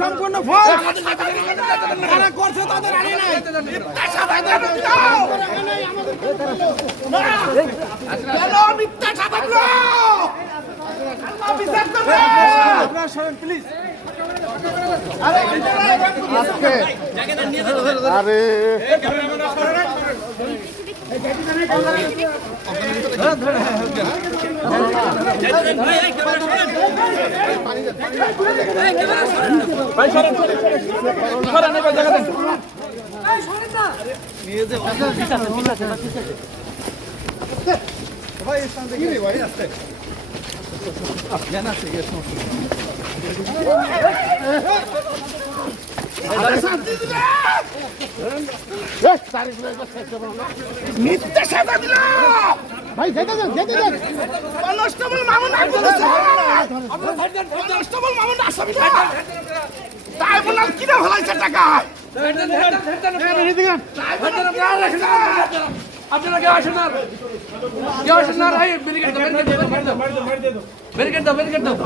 সম্পূর্ণ করছে তাদের আনে নাই প্লিজ মিথ্যা সাজা দিল ভাই যেতে দেন কনস্টেবল মামুন কনস্টেবল মামুন আসামি তাই বলার কি না হলাইছে টাকা আপনারা কেউ আসেন না ব্যারিকেড দাও